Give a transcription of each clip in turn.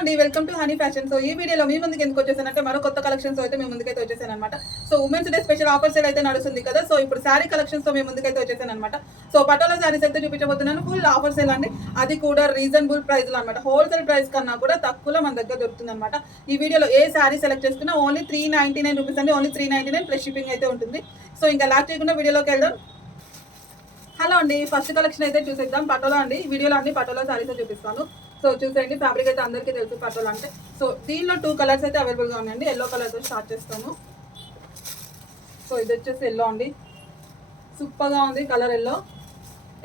అండి, welcome to honey fashion. So ఈ వీడియోలో మీ ముందుకు ఎందుకు వచ్చేసానంటే మరో కొత్త కలెక్షన్స్ అయితే మీ ముందుకైతే వచ్చేసాను అనమాట. So women's day special offer sale అయితే నడుస్తుంది కదా. సో ఇప్పుడు శారీ కలెక్షన్స్ తో మీ ముందుకైతే వచ్చేసాను అనమాట. సో పటోలా శారీస్ అయితే చూపించబోతున్నాను. ఫుల్ ఆఫర్ సేల్ అండి, అది కూడా రీజనబుల్ ప్రైస్ లో అనమాట. హోల్సేల్ ప్రైస్ కన్నా కూడా తక్కువలో మన దగ్గర దొరుకుతుంది అనమాట. ఈ వీడియోలో ఏ శారీ సెలెక్ట్ చేసుకున్నా ఓన్లీ 399 రూపీస్ అండి. ఓన్లీ 399 ప్లస్ షిప్పింగ్ అయితే ఉంటుంది. సో ఇంకా లాక్ చేయకుండా వీడియోలోకి వెళ్దాం. హలో అండి, ఫస్ట్ కలెక్షన్ అయితే చూసేద్దాం. పటోలా అండి, వీడియోలో అన్ని పటోలా శారీస్ చూపిస్తాను. సో చూసేయండి, ఫ్యాబ్రిక్ అయితే అందరికీ తెలుసు పటోలా అంటే. సో దీనిలో 2 కలర్స్ అయితే అవైలబుల్గా ఉన్నాయండి. ఎల్లో కలర్తో స్టార్ట్ చేస్తాము. సో ఇది వచ్చేసి ఎల్లో అండి, సూపర్గా ఉంది colour. Yellow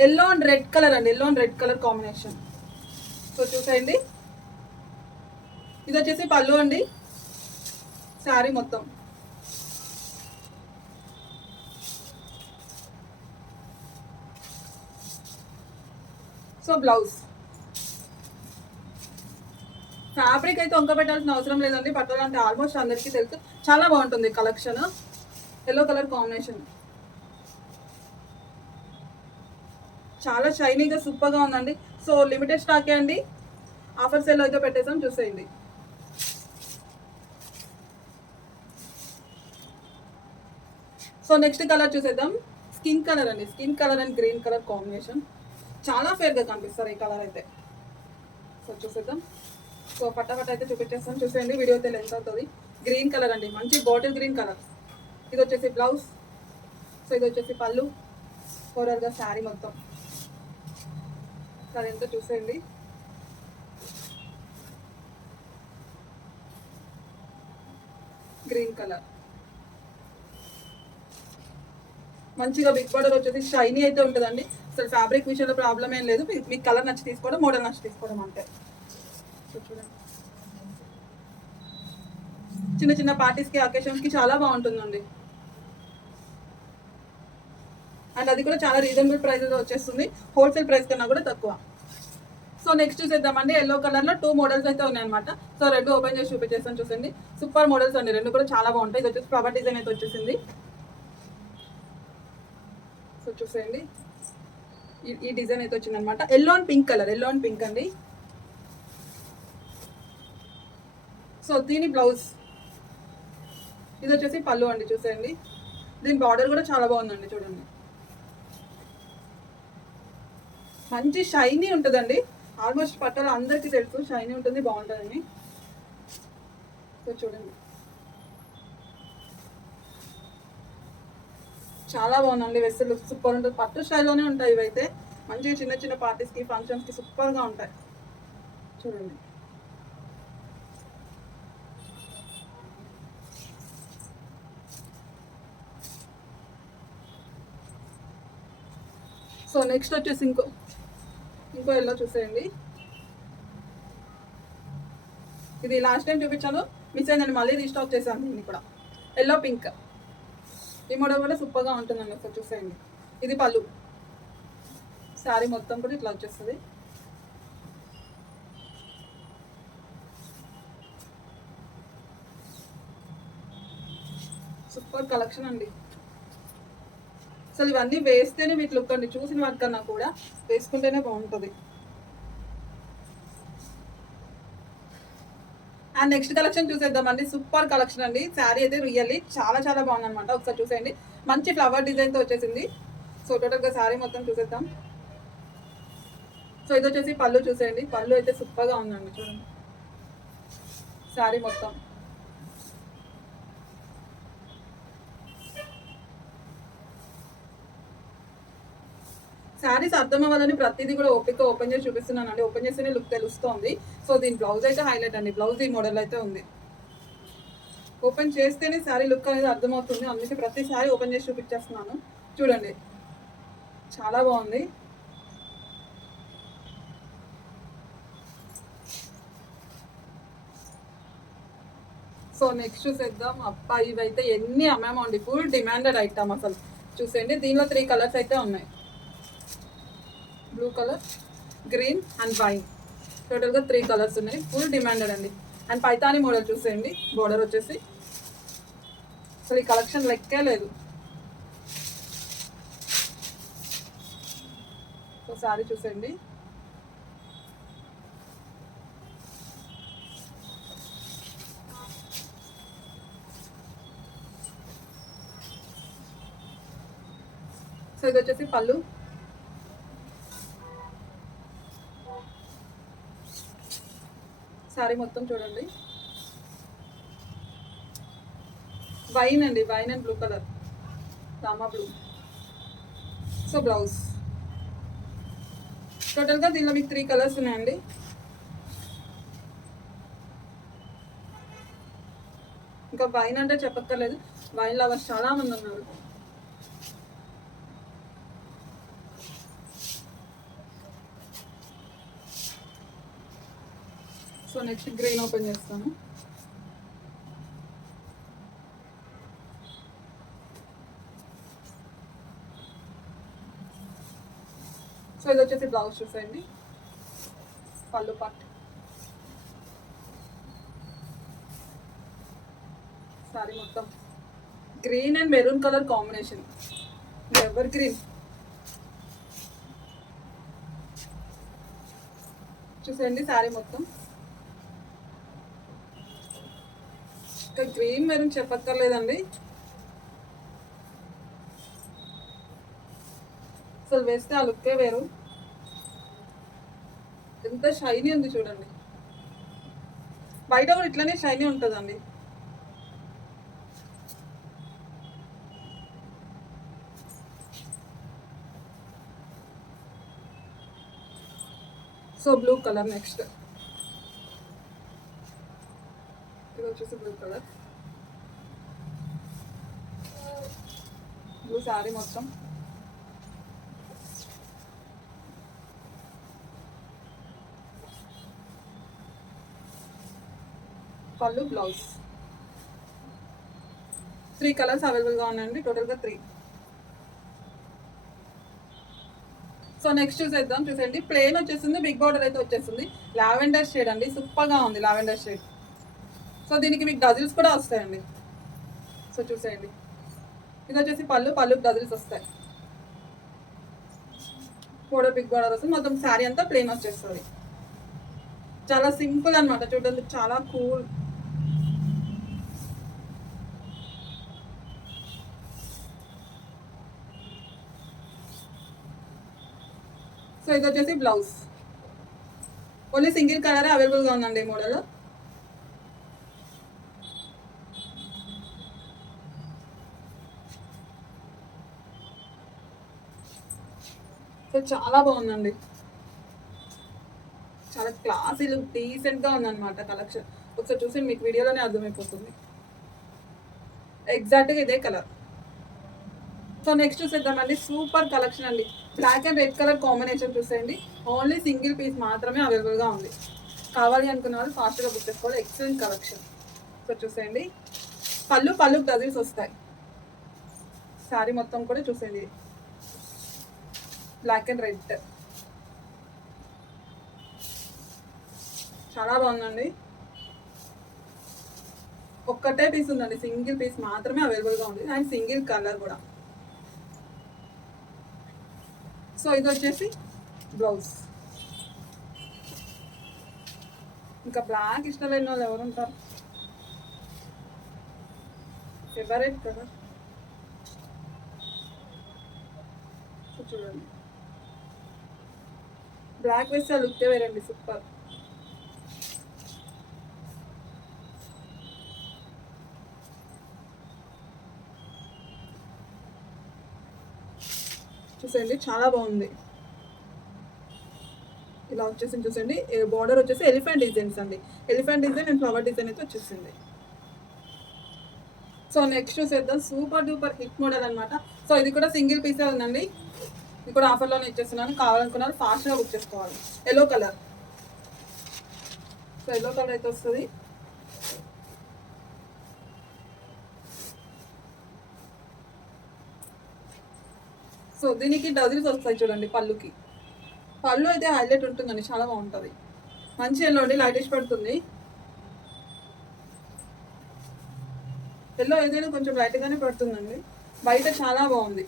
yellow and red colour అండి, yellow and red colour combination. So చూసేయండి, ఇది వచ్చేసి పళ్ళు అండి, శారీ మొత్తం. సో బ్లౌజ్, ఫ్యాబ్రిక్ అయితే వంక పెట్టాల్సిన అవసరం లేదండి. పటోలా అంటే ఆల్మోస్ట్ అందరికీ తెలుసు. చాలా బాగుంటుంది కలెక్షన్. ఎల్లో కలర్ కాంబినేషన్, చాలా షైనీగా సూపర్గా ఉందండి. సో లిమిటెడ్ స్టాకే అండి, ఆఫర్ సేల్ అయితే పెట్టేసాం, చూసేయండి. సో నెక్స్ట్ కలర్ చూసేద్దాం. స్కిన్ కలర్ అండి, skin colour and green colour combination. చాలా ఫేర్గా కనిపిస్తారు ఈ కలర్ అయితే. సో చూసేద్దాం. సో పట్టాపట్ట అయితే చూపించేస్తాను, చూసేయండి. వీడియో అయితే లెంత్ అవుతుంది. గ్రీన్ కలర్ అండి, మంచి బాటిల్ గ్రీన్ కలర్. ఇది వచ్చేసి బ్లౌజ్. సో ఇది వచ్చేసి పళ్ళు. ఓవరాల్గా శారీ మొత్తం సరే ఎంత చూసేయండి. గ్రీన్ కలర్, మంచిగా బిగ్ బార్డర్ వచ్చేసి షైనీ అయితే ఉంటుందండి. అసలు ఫ్యాబ్రిక్ విషయంలో ప్రాబ్లం ఏం లేదు. మీకు కలర్ నచ్చి తీసుకోవడం, మోడల్ నచ్చి తీసుకోవడం అంతే. చూడండి, చిన్న చిన్న పార్టీస్కి, అకేషన్స్కి చాలా బాగుంటుందండి. అండ్ అది కూడా చాలా రీజనబుల్ ప్రైస్లో వచ్చేస్తుంది, హోల్సేల్ ప్రైస్ కన్నా కూడా తక్కువ. సో నెక్స్ట్ చూసేద్దామండి. ఎల్లో కలర్లో 2 మోడల్స్ అయితే ఉన్నాయన్నమాట. సో 2 ఓపెన్ చేసి చూపించేస్తాను, చూసండి. సూపర్ మోడల్స్ అండి, 2 కూడా చాలా బాగుంటాయి. ఇది వచ్చేసి ఫ్లవర్ డిజైన్ అయితే వచ్చేసింది. సో చూసేయండి, ఈ డిజైన్ అయితే వచ్చింది అనమాట. Yellow and pink colour, yellow and pink అండి. సో దీని బ్లౌజ్, ఇది వచ్చేసి పళ్ళు అండి, చూసేయండి. దీని బార్డర్ కూడా చాలా బాగుందండి, చూడండి. మంచి షైనీ ఉంటుందండి. ఆల్మోస్ట్ పట్టాలు అందరికీ తెలుసు, షైనీ ఉంటుంది, బాగుంటుందని. సో చూడండి, చాలా బాగుందండి. వెస్టర్న్ లుక్ సూపర్ ఉంటుంది. పట్టు స్టైల్లోనే ఉంటాయి ఇవైతే. మంచిగా చిన్న చిన్న పార్టీస్కి, ఫంక్షన్స్కి సూపర్గా ఉంటాయి, చూడండి. సో నెక్స్ట్ వచ్చేసి ఇంకో ఎల్లో చూసేయండి. ఇది లాస్ట్ టైం చూపించాను, మిస్ అయిందండి, మళ్ళీ రీస్టాక్ చేశాను దీన్ని కూడా. ఎల్లో పింక్, ఈ మోడల్ కూడా సూపర్గా ఉంటుందండి, ఒకసారి చూసేయండి. ఇది పళ్ళు, శారీ మొత్తం కూడా ఇట్లా వచ్చేస్తుంది. సూపర్ కలెక్షన్ అండి. అసలు ఇవన్నీ వేస్తేనే మీకు లుక్ అండి, చూసిన వాటికన్నా కూడా వేసుకుంటేనే బాగుంటుంది. అండ్ నెక్స్ట్ కలెక్షన్ చూసేద్దామండి. సూపర్ కలెక్షన్ అండి. శారీ అయితే రియల్లీ చాలా చాలా బాగుంది అనమాట. ఒకసారి చూసేయండి, మంచి ఫ్లవర్ డిజైన్తో వచ్చేసింది. సో టోటల్గా శారీ మొత్తం చూసేద్దాం. సో ఇది వచ్చేసి పళ్ళు, చూసేయండి. పళ్ళు అయితే సూపర్గా ఉందండి, చూడండి. శారీ మొత్తం శారీస్ అర్థం అవ్వాలని ప్రతిదీ కూడా ఓపెన్ చేసి చూపిస్తున్నానండి. ఓపెన్ చేస్తేనే లుక్ తెలుస్తుంది. సో దీని బ్లౌజ్ అయితే హైలైట్ అండి. బ్లౌజ్ ఈ మోడల్ అయితే ఉంది. ఓపెన్ చేస్తేనే శారీ లుక్ అనేది అర్థమవుతుంది, అందుకే ప్రతి శారీ ఓపెన్ చేసి చూపించేస్తున్నాను. చూడండి, చాలా బాగుంది. సో నెక్స్ట్ చూసేద్దాం. అబ్బా, ఇవైతే ఎన్ని అమ్మామండి, ఫుల్ డిమాండెడ్ ఐటమ్ అసలు. చూసేయండి, దీనిలో 3 కలర్స్ అయితే ఉన్నాయి. Blue colour, green and wine, టోటల్గా 3 కలర్స్ ఉన్నాయి. ఫుల్ డిమాండెడ్ అండి. అండ్ పైతాని మోడల్ చూసేయండి. బోర్డర్ వచ్చేసి అసలు ఈ కలెక్షన్ లెక్కే లేదు. సో శారీ చూసేయండి. ఇది వచ్చేసి పళ్ళు. సారీ మొత్తం చూడండి వైన్ అండి, wine and blue colour, Rama blue. So blouse టోటల్గా దీనిలో మీకు 3 కలర్స్ ఉన్నాయండి. ఇంకా వైన్ అంటే చెప్పక్కర్లేదు, వైన్ లవర్స్ చాలా మంది ఉన్నారు. సో నెక్స్ట్ గ్రీన్ ఓపెన్ చేస్తాను. సో ఇది వచ్చేసి బ్లౌజ్ చూసేయండి, పళ్ళు పార్ట్, సారీ మొత్తం green and maroon colour combination, ever green. చూసేయండి సారీ మొత్తం, ఇంకా గ్రీన్ మెరూన్ చెప్పక్కర్లేదండి. అసలు వేస్తే ఆ లుక్కే వేరు, ఎంత షైనీ ఉంది చూడండి. బయట కూడా ఇట్లనే షైనీ ఉంటుందండి. సో బ్లూ కలర్ నెక్స్ట్, ఇది వచ్చేసి బ్లూ కలర్, బ్లూ శారీ మొత్తం. పళ్ళు బ్లౌజ్ 3 కలర్స్ అవైలబుల్గా ఉన్నాయండి, టోటల్గా 3. సో నెక్స్ట్ చూసేద్దాం. చూసేయండి ప్లెయిన్ వచ్చేసింది, బిగ్ బార్డర్ అయితే వచ్చేసింది, లావెండర్ షేడ్ అండి, సూపర్గా ఉంది లావెండర్ షేడ్. సో దీనికి మీకు డజిల్స్ కూడా వస్తాయండి. సో చూసేయండి ఇది వచ్చేసి పళ్ళు, పళ్ళు డజిల్స్ వస్తాయి, బోర్డర్ బిగ్ బార్డర్ వస్తుంది, మొత్తం శారీ అంతా ప్లెయిన్ వచ్చేస్తుంది. చాలా సింపుల్ అనమాట, చూడండి చాలా కూల్. సో ఇది వచ్చేసి బ్లౌజ్, ఓన్లీ సింగిల్ కలర్ అవైలబుల్గా ఉందండి ఈ మోడల్. సో చాలా బాగుందండి, చాలా క్లాసీ లుక్, డీసెంట్గా ఉందన్నమాట కలెక్షన్. ఒకసారి చూసి మీకు వీడియోలోనే అర్థమైపోతుంది, ఎగ్జాక్ట్గా ఇదే కలర్. సో నెక్స్ట్ చూసేద్దామండి, సూపర్ కలెక్షన్ అండి, black and red colour combination చూసేయండి. ఓన్లీ సింగిల్ పీస్ మాత్రమే అవైలబుల్గా ఉంది, కావాలి అనుకున్న వాళ్ళు ఫాస్ట్గా బుక్ చేసుకోవాలి. Excellent collection. సో చూసేయండి పళ్ళు, పళ్ళు డజిల్స్ వస్తాయి, శారీ మొత్తం కూడా చూసేయండి బ్లాక్ అండ్ రెడ్, చాలా బాగుందండి. ఒక్కటే పీస్ ఉందండి, సింగిల్ పీస్ మాత్రమే అవైలబుల్గా ఉంది, అండ్ సింగిల్ కలర్ కూడా. సో ఇది వచ్చేసి బ్లౌజ్. ఇంకా బ్లాక్ ఇష్టం లేని వాళ్ళు ఎవరు ఉంటారు, ఫేవరెట్ కలర్. చూడండి బ్లాక్ వేస్తే లుక్కే వేరండి, సూపర్. చూసేయండి చాలా బాగుంది, ఇలా వచ్చేసి చూసండి. బార్డర్ వచ్చేసి ఎలిఫెంట్ డిజైన్స్ అండి, elephant design and flower design అయితే వచ్చేసింది. సో నెక్స్ట్ చూసేద్దాం, సూపర్ డూపర్ హిట్ మోడల్ అనమాట. సో ఇది కూడా సింగిల్ పీసే ఉందండి, ఇది కూడా ఆఫర్లోనే ఇచ్చేస్తున్నాను, కావాలనుకున్నారు ఫాస్ట్గా బుక్ చేసుకోవాలి. Yellow colour, so yellow colour అయితే వస్తుంది. సో దీనికి డజిల్స్ వస్తాయి చూడండి, పళ్ళుకి పళ్ళు అయితే హైలైట్ ఉంటుందండి, చాలా బాగుంటుంది. మంచి ఎల్లో అండి, లైటిష్ పడుతుంది. ఎల్లో ఏదైనా కొంచెం లైట్గానే పడుతుందండి, బయట చాలా బాగుంది.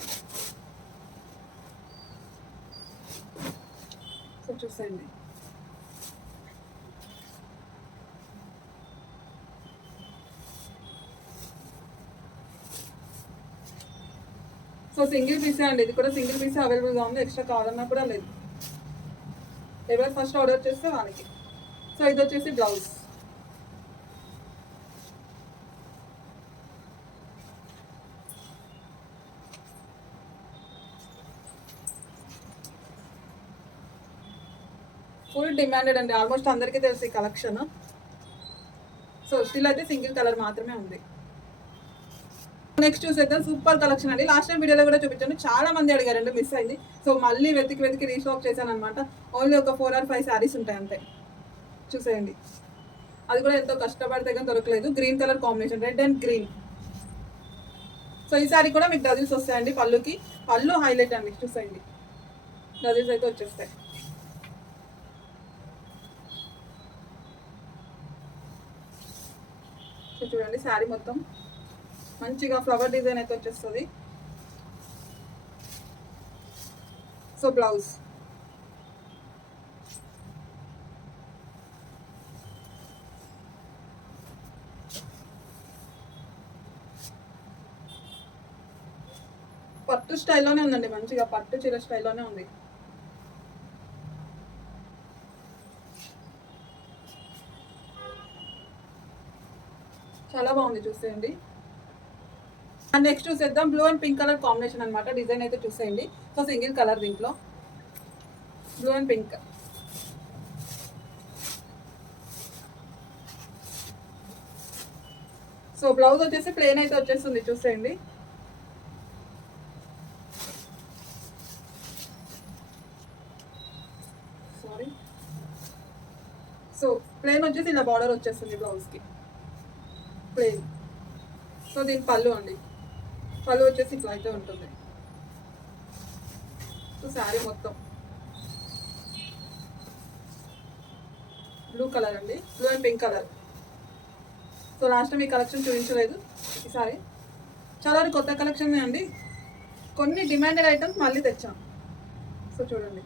సో చూసేయండి సో సింగిల్ పీసే అండి, ఇది కూడా సింగిల్ పీసే అవైలబుల్గా ఉంది, ఎక్స్ట్రా కావాలన్నా కూడా లేదు. ఎవరు ఫస్ట్ ఆర్డర్ చేస్తే వాళ్ళకి. సో ఇది వచ్చేసి బ్లౌజ్. ఫుల్ డిమాండెడ్ అండి, ఆల్మోస్ట్ అందరికీ తెలుసు ఈ కలెక్షన్. సో స్టిల్ అయితే సింగిల్ కలర్ మాత్రమే ఉంది. నెక్స్ట్ చూసేద్దాం, సూపర్ కలెక్షన్ అండి. లాస్ట్ టైం వీడియోలో కూడా చూపించాను, చాలా మంది అడిగారండి, మిస్ అయింది. సో మళ్ళీ వెతికి రీస్టాక్ చేశాను అనమాట. ఓన్లీ ఒక 4 or 5 శారీస్ ఉంటాయి అంతే. చూసేయండి, అది కూడా ఎంతో కష్టపడితే కానీ దొరకలేదు. Green colour combination, red and green. So ఈ శారీ కూడా మీకు డజిల్స్ వస్తాయండి. పళ్ళు హైలైట్ అండి, చూసేయండి, డజిల్స్ అయితే వచ్చేస్తాయి. సో చూడండి, శారీ మొత్తం మంచిగా ఫ్లవర్ డిజైన్ అయితే వచ్చేస్తుంది. సో బ్లౌజ్, పట్టు స్టైల్లోనే ఉందండి, మంచిగా పట్టు చీర స్టైల్లోనే ఉంది. చాలా బాగుంది, చూసేయండి. అండ్ నెక్స్ట్ చూసేద్దాం, blue and pink colour combination అనమాట. డిజైన్ అయితే చూసేయండి. సో సింగిల్ కలర్, దీంట్లో blue and pink. So blouse వచ్చేసి ప్లెయిన్ అయితే వచ్చేస్తుంది, చూసేయండి. సారీ, సో ప్లెయిన్ వచ్చేసి ఇలా బార్డర్ వచ్చేస్తుంది బ్లౌజ్కి, ప్లెయిన్. సో దీని పళ్ళు అండి, పళ్ళు వచ్చేసి ఇట్లా అయితే ఉంటుంది. సో శారీ మొత్తం బ్లూ కలర్ అండి, blue and pink colour. So last time ఈ కలెక్షన్ చూపించలేదు, ఈసారి చాలా కొత్త కలెక్షన్ అండి. కొన్ని డిమాండెడ్ ఐటమ్స్ మళ్ళీ తెచ్చాం. సో చూడండి,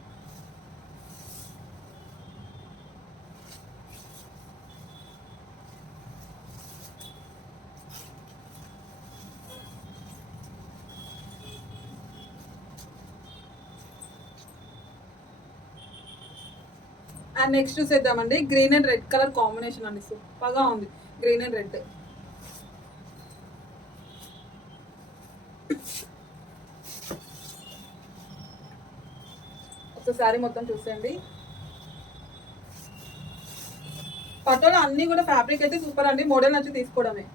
అండ్ నెక్స్ట్ చూసేద్దామండి, green and red colour combination అండి, సూపర్గా ఉంది. Green and red. ఒకసారి మొత్తం చూసేయండి. పట్టులో అన్ని కూడా ఫ్యాబ్రిక్ అయితే సూపర్ అండి, మోడల్ నచ్చి తీసుకోవడమే.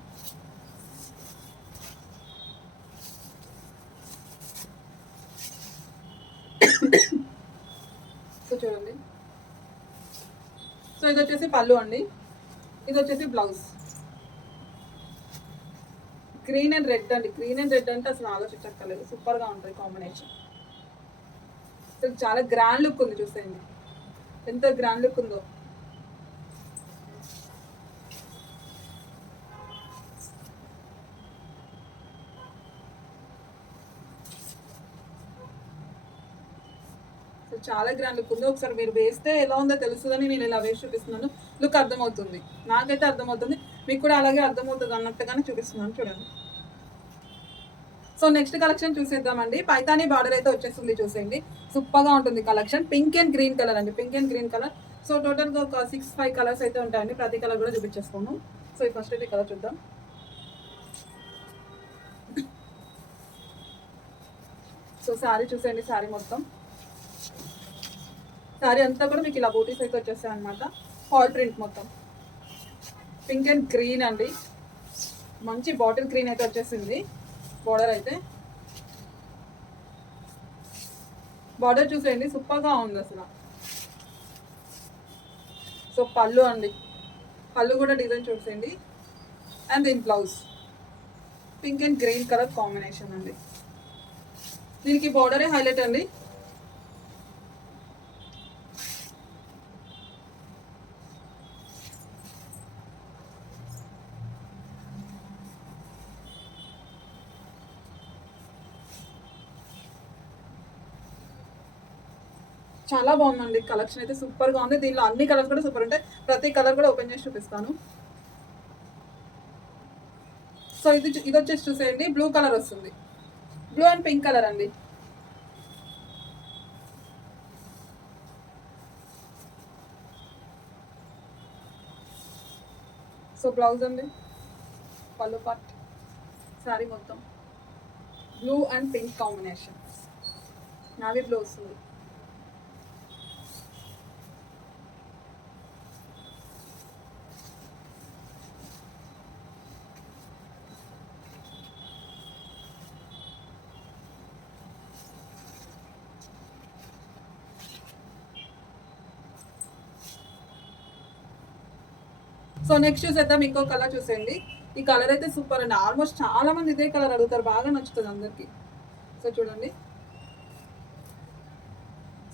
సో చూడండి, సో ఇది వచ్చేసి పళ్ళు అండి, ఇది వచ్చేసి బ్లౌజ్. గ్రీన్ అండ్ రెడ్ అండి, గ్రీన్ అండ్ రెడ్ అంటే అసలు ఆలోచించక్కర్లేదు, సూపర్గా ఉంటుంది కాంబినేషన్. సో చాలా గ్రాండ్ లుక్ ఉంది, చూసేయండి ఎంత గ్రాండ్ లుక్ ఉందో. సో చాలా గ్రాండ్ లుక్ ఉంది. ఒకసారి మీరు వేస్తే ఎలా ఉందో తెలుస్తుందని నేను ఇలా వేసి చూపిస్తున్నాను. లుక్ అర్థమవుతుంది, నాకైతే అర్థమవుతుంది, మీకు కూడా అలాగే అర్థమవుతుంది అన్నట్టుగానే చూపిస్తున్నాను, చూడండి. సో నెక్స్ట్ కలెక్షన్ చూసేద్దామండి. పైతానీ బార్డర్ అయితే వచ్చేస్తుంది, చూసేయండి, సూపర్గా ఉంటుంది collection. Pink and green colour అండి, pink and green colour. So టోటల్గా ఒక 6-5 కలర్స్ అయితే ఉంటాయండి, ప్రతి కలర్ కూడా చూపించేస్తాను. సో ఈ ఫస్ట్ అయితే కలర్ చూద్దాం. సో శారీ చూసేయండి, శారీ మొత్తం, శారీ అంతా కూడా మీకు ఇలా బూటీస్ అయితే వచ్చేస్తాయి అనమాట. హాల్ ప్రింట్ మొత్తం పింక్ అండ్ గ్రీన్ అండి, మంచి బాటిల్ గ్రీన్ అయితే వచ్చేసింది. బార్డర్ అయితే, బార్డర్ చూసేయండి, సూపర్గా ఉంది అసలు. సో పళ్ళు అండి, పళ్ళు కూడా డిజైన్ చూసేయండి. అండ్ దీని blouse pink and green colour combination అండి. దీనికి బార్డరే హైలైట్ అండి. చాలా బాగుందండి కలెక్షన్ అయితే, సూపర్గా ఉంది. దీనిలో అన్ని కలర్స్ కూడా సూపర్ ఉంటాయి, ప్రతి కలర్ కూడా ఓపెన్ చేసి చూపిస్తాను. సో ఇది వచ్చేసి చూసేయండి, బ్లూ కలర్ వస్తుంది. బ్లూ అండ్ పింక్ కలర్ అండి. సో బ్లౌజ్ అండి, పళ్ళు పార్ట్, శారీ మొత్తం blue and pink combination, navy blue వస్తుంది. సో నెక్స్ట్ చూసేద్దాం, ఇంకో కలర్ చూసేయండి. ఈ కలర్ అయితే సూపర్ అండి. ఆల్మోస్ట్ చాలా మంది ఇదే కలర్ అడుగుతారు, బాగా నచ్చుతుంది అందరికి. సో చూడండి,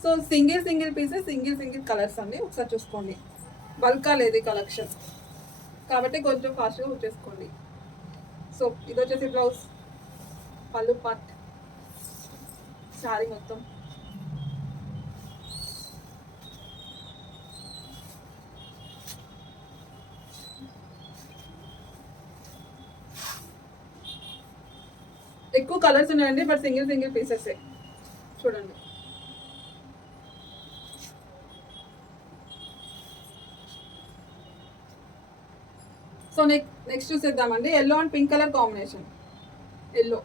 so single single pieces, single single colours అండి. ఒకసారి చూసుకోండి, బల్కా లేదు ఈ కలెక్షన్ కాబట్టి కొంచెం ఫాస్ట్గా బుక్ చేసుకోండి. సో ఇది వచ్చేసి బ్లౌజ్, పళ్ళు పార్ట్, శారీ మొత్తం. ఎక్కువ కలర్స్ ఉన్నాయండి, బట్ సింగిల్ సింగిల్ పీసెస్ చూడండి. సో నెక్స్ట్ చూసేద్దామండి, yellow and pink colour combination. Yellow,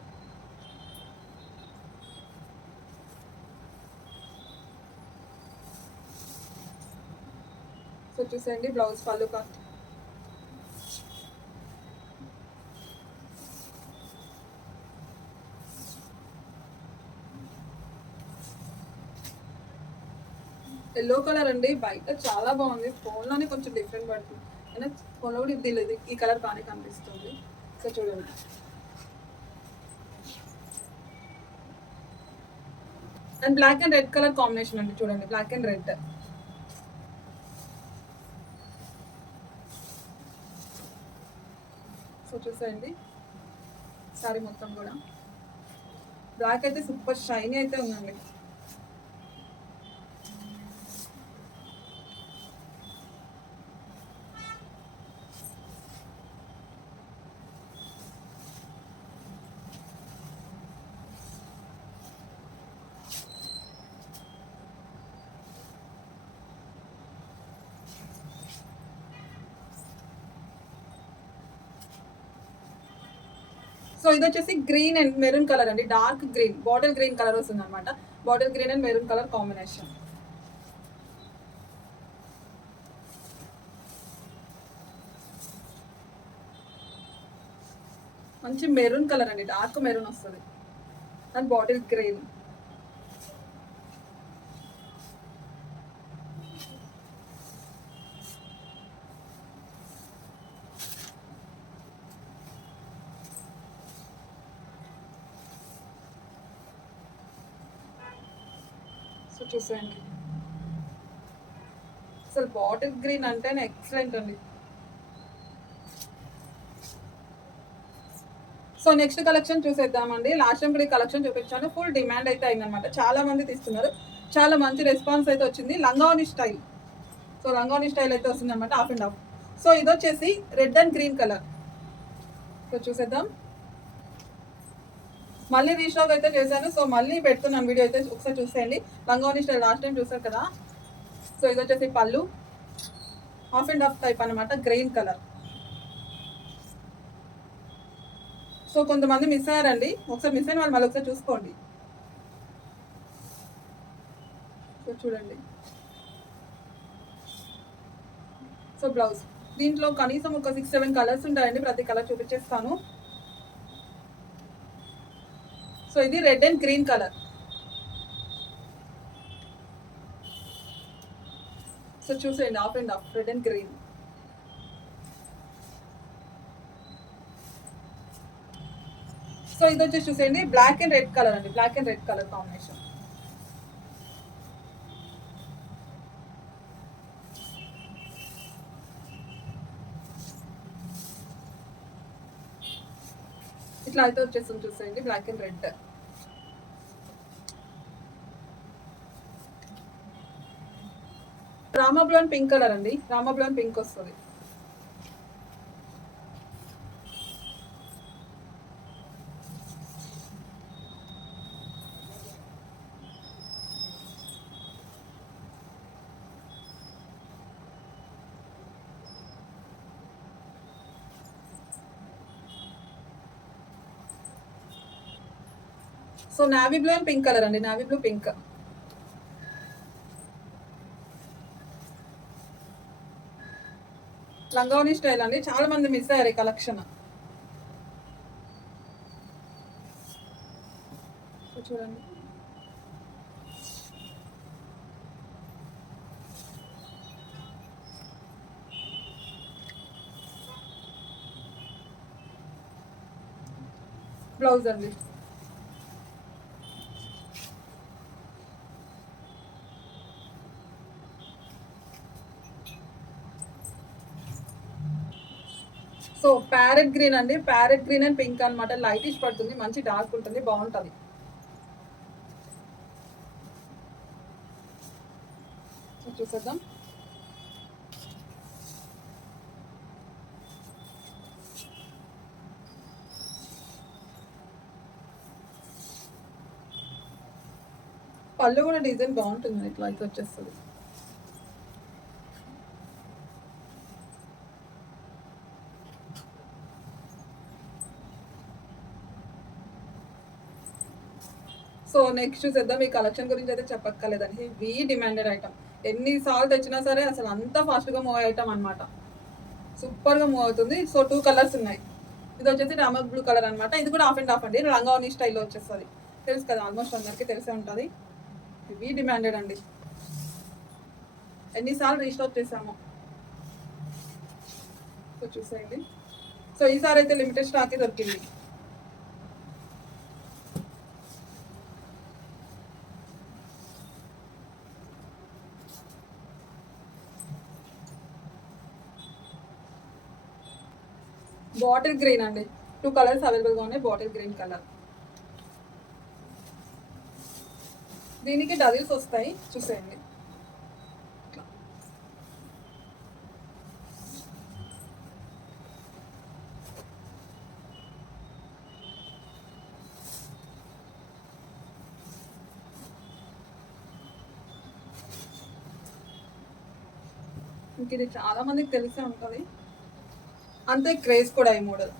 so చూసేయండి బ్లౌజ్, పళ్ళు పార్ట్. ఎల్లో కలర్ అండి, బయట చాలా బాగుంది, ఫోన్లోనే కొంచెం డిఫరెంట్ పడుతుంది, అయినా ఫోన్లో కూడా ఇది లేదు, ఈ కలర్ బాగానే కనిపిస్తుంది. సో చూడండి, and black and red colour combination అండి. చూడండి, బ్లాక్ అండ్ రెడ్. సో చూసేయండి సారీ మొత్తం కూడా బ్లాక్ అయితే సూపర్ షైనీ అయితే ఉందండి. సో ఇది వచ్చేసి గ్రీన్ అండ్ మెరూన్ కలర్ అండి, dark green, bottle green colour వస్తుంది అనమాట. Bottle green and maroon colour combination. మంచి మెరూన్ కలర్ అండి, డార్క్ మెరూన్ వస్తుంది అండ్ బాటిల్ గ్రీన్. సో చూసేయండి, అసలు బాటిల్ గ్రీన్ అంటేనే ఎక్సలెంట్ అండి. సో నెక్స్ట్ కలెక్షన్ చూసేద్దామండి. లాస్ట్ టైం కూడా ఈ కలెక్షన్ చూపించాను, ఫుల్ డిమాండ్ అయితే అయిందనమాట, చాలా మంది తీస్తున్నారు, చాలా మంచి రెస్పాన్స్ అయితే వచ్చింది. లంగావని స్టైల్, సో లంగావని స్టైల్ అయితే వస్తుంది అనమాట, హాఫ్ అండ్ హాఫ్. సో ఇది వచ్చేసి red and green colour. So చూసేద్దాం, మళ్ళీ రీస్టాక్ అయితే చేశాను, సో మళ్ళీ పెడుతున్నాను వీడియో అయితే, ఒకసారి చూసేయండి. లంగావని స్టైల్ లాస్ట్ టైం చూసారు కదా. సో ఇది వచ్చేసి పళ్ళు, హాఫ్ అండ్ హాఫ్ టైప్ అనమాట, గ్రీన్ కలర్. సో కొంతమంది మిస్ అయ్యారండి, ఒకసారి మిస్ అయిన వాళ్ళు మళ్ళీ ఒకసారి చూసుకోండి. సో చూడండి, సో బ్లౌజ్, దీంట్లో కనీసం ఒక 6-7 కలర్స్ ఉంటాయండి, ప్రతి కలర్ చూపించేస్తాను. సో ఇది red and green colour. So చూసేయండి, half and half red and green. So ఇది వచ్చేసి చూసేయండి, బ్లాక్ అండ్ రెడ్ కలర్ అండి, black and red colour combination. ఇట్లా అయితే వచ్చేస్తుంది చూసేయండి, black and red. Rama blue and pink colour అండి, రామా బ్లూ అండ్ పింక్ వస్తుంది. So navy blue and pink colour అండి, నావీ బ్లూ పింక్. లంగావని స్టైల్ అండి, చాలా మంది మిస్ అయ్యారు ఈ కలెక్షన్. చూడండి, బ్లౌజ్ అండి. సో ప్యారెట్ గ్రీన్ అండి, ప్యారెట్ గ్రీన్ అండ్ పింక్ అనమాట. లైట్ ఇష్ పడుతుంది, మంచి డార్క్ ఉంటుంది, బాగుంటుంది. చూసేద్దాం. పళ్ళు కూడా డిజైన్ బాగుంటుంది, ఇట్లా అయితే వచ్చేస్తుంది. సో నెక్స్ట్ చూసేద్దాం. ఈ కలెక్షన్ గురించి అయితే చెప్పక్కర్లేదండి, హెవీ డిమాండెడ్ ఐటమ్. ఎన్నిసార్లు తెచ్చినా సరే అసలు అంత ఫాస్ట్గా మూవ్ ఐటమ్ అనమాట. సూపర్గా మూవ్ అవుతుంది. సో 2 కలర్స్ ఉన్నాయి. ఇది వచ్చేసి రామర్ బ్లూ కలర్ అనమాట. ఇది కూడా ఆఫ్ అండ్ ఆఫ్ అండి, లంగావని స్టైల్లో వచ్చేస్తుంది. తెలుసు కదా, ఆల్మోస్ట్ అందరికీ తెలిసే ఉంటుంది. హెవీ డిమాండెడ్ అండి, ఎన్నిసార్లు రీస్టాక్ చేసాము. సో చూసేయండి. సో ఈసారి అయితే లిమిటెడ్ స్టాకే దొరికింది. బాటిల్ గ్రీన్ అండి, 2 కలర్స్ అవైలబుల్గా ఉన్నాయి. బాటిల్ గ్రీన్ కలర్, దీనికి డజిల్స్ వస్తాయి, చూసేయండి. ఇంక ఇది చాలా మందికి తెలిసే ఉంటుంది, అంతే క్రేజ్ కూడా ఈ మోడల్.